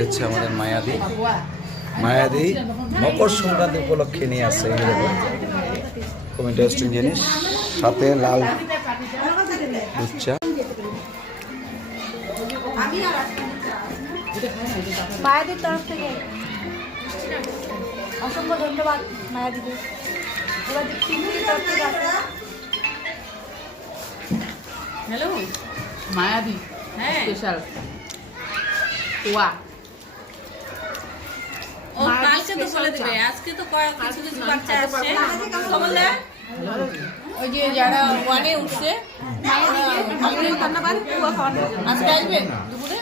হচ্ছে আমাদের মায়াদি। মায়াদি মকর সংক্রান্তি উপলক্ষে নিয়ে আসছে খুব ইন্টারেস্টিং জিনিস, সাথে লাল দুধ চা। মায়াদির তরফ থেকে অসংখ্য ধন্যবাদ মায়াদিকে। এবার তরফ থেকে হ্যালো মায়াদি, হ্যাঁ স্পেশাল ওয়া। ও কালকে তো বলে দিবে, আজকে তো কিছু কিছু বাচ্চা আসছে বলে ওই যে যারা ওয়ানে উঠছে আজকে আসবে দুপুরে,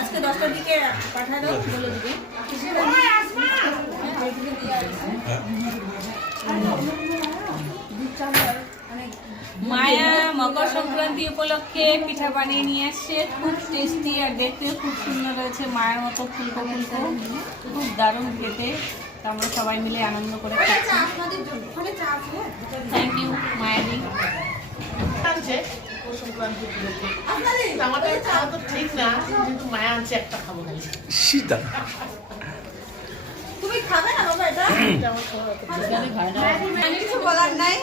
আজকে 10টার দিকে পাঠায় দাও বলে দিবে। মায়া মকর সংক্রান্তি উপলক্ষে পিঠা বানিয়ে নিয়ে আসছে, খুব টেস্টি আর দেখতেও খুব সুন্দর হয়েছে, মায়ের মতো ফুলকো ফুলকো, খুব দারুণ খেতে। আমরা সবাই মিলে আনন্দ করে খাচ্ছি। Thank you মায়াদি। সীতা তুমি খাবে না বাবা এটা? কিছু বলার নাই।